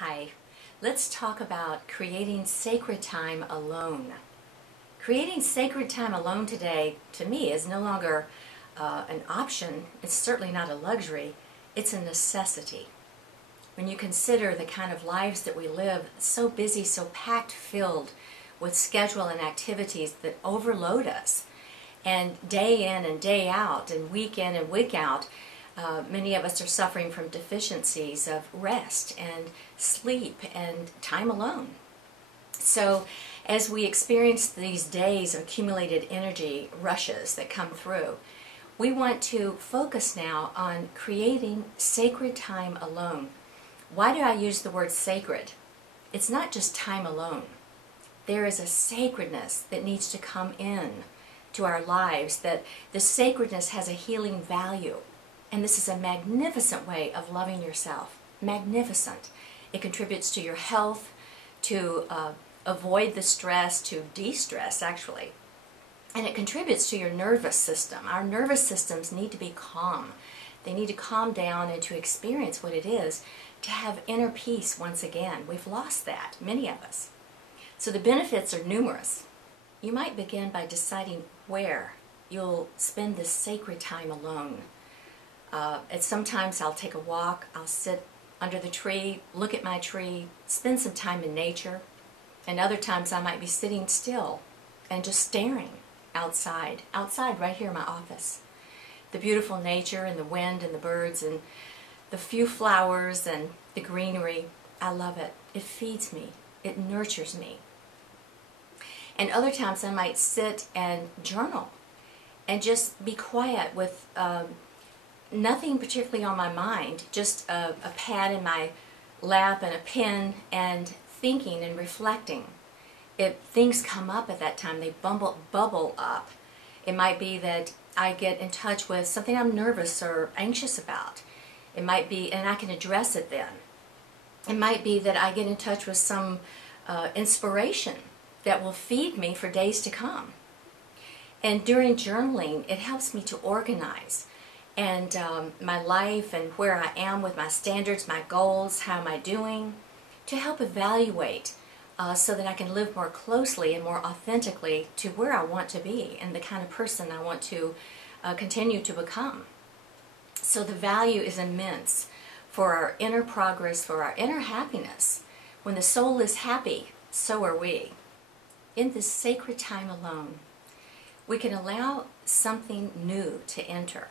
Hi, let's talk about creating sacred time alone. Creating sacred time alone today, to me, is no longer an option. It's certainly not a luxury. It's a necessity. When you consider the kind of lives that we live, so busy, so packed filled with schedule and activities that overload us, and day in and day out and week in and week out, many of us are suffering from deficiencies of rest and sleep and time alone. So as we experience these days of accumulated energy rushes that come through, we want to focus now on creating sacred time alone. Why do I use the word sacred? It's not just time alone. There is a sacredness that needs to come in to our lives, that the sacredness has a healing value. And this is a magnificent way of loving yourself. Magnificent. It contributes to your health, to avoid the stress, to de-stress actually. And it contributes to your nervous system. Our nervous systems need to be calm. They need to calm down and to experience what it is to have inner peace once again. We've lost that, many of us. So the benefits are numerous. You might begin by deciding where you'll spend this sacred time alone. Sometimes I'll take a walk, I'll sit under the tree, look at my tree, spend some time in nature, and other times I might be sitting still and just staring outside right here in my office. The beautiful nature and the wind and the birds and the few flowers and the greenery, I love it. It feeds me, it nurtures me. And other times I might sit and journal and just be quiet with nothing particularly on my mind, just a pad in my lap and a pen, and thinking and reflecting. If things come up at that time, they bubble up. It might be that I get in touch with something I'm nervous or anxious about. It might be, and I can address it then. It might be that I get in touch with some inspiration that will feed me for days to come. And during journaling, it helps me to organize and my life and where I am with my standards, my goals, how am I doing, to help evaluate so that I can live more closely and more authentically to where I want to be and the kind of person I want to continue to become. So the value is immense for our inner progress, for our inner happiness. When the soul is happy, so are we. In this sacred time alone, we can allow something new to enter.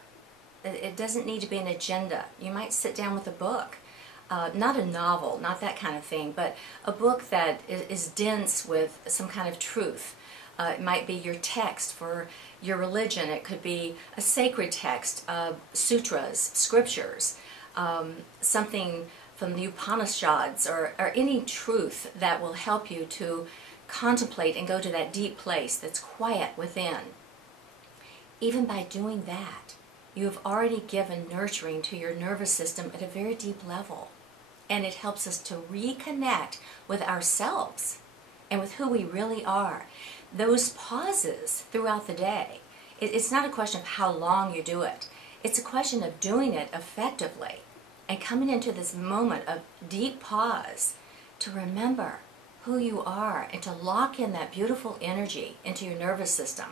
It doesn't need to be an agenda. You might sit down with a book, not a novel, not that kind of thing, but a book that is dense with some kind of truth. It might be your text for your religion. It could be a sacred text, sutras, scriptures, something from the Upanishads, or any truth that will help you to contemplate and go to that deep place that's quiet within. Even by doing that, you have already given nurturing to your nervous system at a very deep level. And it helps us to reconnect with ourselves and with who we really are. Those pauses throughout the day, it's not a question of how long you do it. It's a question of doing it effectively and coming into this moment of deep pause to remember who you are and to lock in that beautiful energy into your nervous system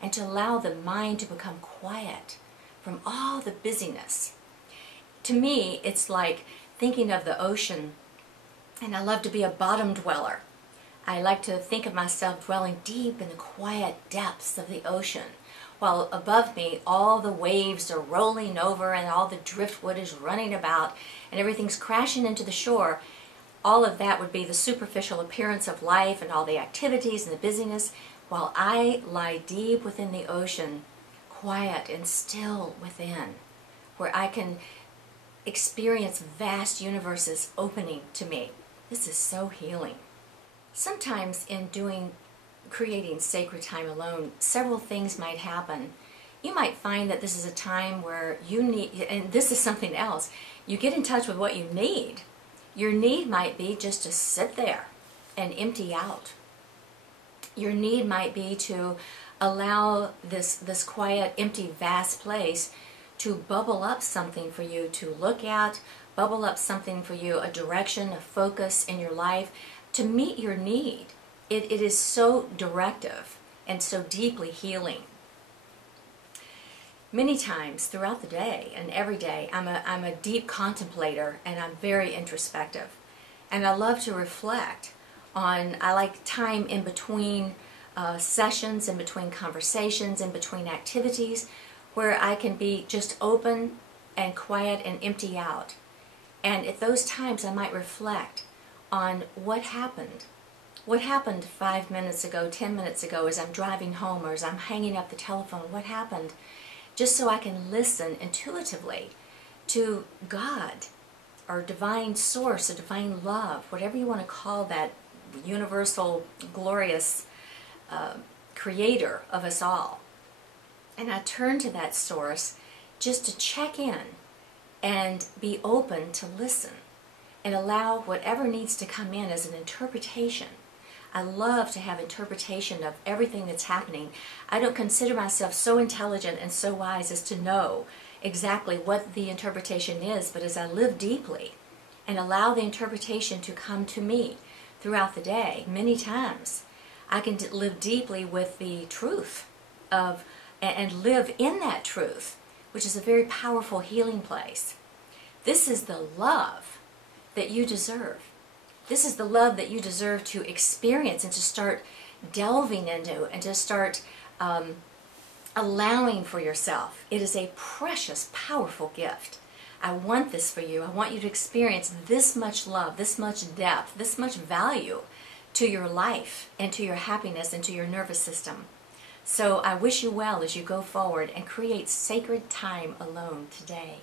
and to allow the mind to become quiet from all the busyness. To me, it's like thinking of the ocean, and I love to be a bottom dweller. I like to think of myself dwelling deep in the quiet depths of the ocean, while above me all the waves are rolling over and all the driftwood is running about and everything's crashing into the shore. All of that would be the superficial appearance of life and all the activities and the busyness, while I lie deep within the ocean, quiet and still within, where I can experience vast universes opening to me. This is so healing. Sometimes in creating sacred time alone, several things might happen. You might find that this is a time where you need, and this is something else, you get in touch with what you need. Your need might be just to sit there and empty out. Your need might be to allow this quiet, empty, vast place to bubble up something for you to look at bubble up something for you, a direction, a focus in your life to meet your need. It is so directive and so deeply healing. Many times throughout the day and every day, I'm a deep contemplator, and I'm very introspective. And I love to reflect on, I like time in between sessions, in between conversations, in between activities, where I can be just open and quiet and empty out. And at those times I might reflect on what happened. What happened 5 minutes ago, 10 minutes ago, as I'm driving home or as I'm hanging up the telephone? What happened? Just so I can listen intuitively to God or divine source or divine love, whatever you want to call that universal, glorious creator of us all. And I turn to that source just to check in and be open to listen and allow whatever needs to come in as an interpretation. I love to have interpretation of everything that's happening. I don't consider myself so intelligent and so wise as to know exactly what the interpretation is, but as I live deeply and allow the interpretation to come to me throughout the day, many times I can live deeply with the truth of, and live in that truth, which is a very powerful healing place. This is the love that you deserve. This is the love that you deserve to experience and to start delving into and to start allowing for yourself. It is a precious, powerful gift. I want this for you. I want you to experience this much love, this much depth, this much value to your life and to your happiness and to your nervous system. So I wish you well as you go forward and create sacred time alone today.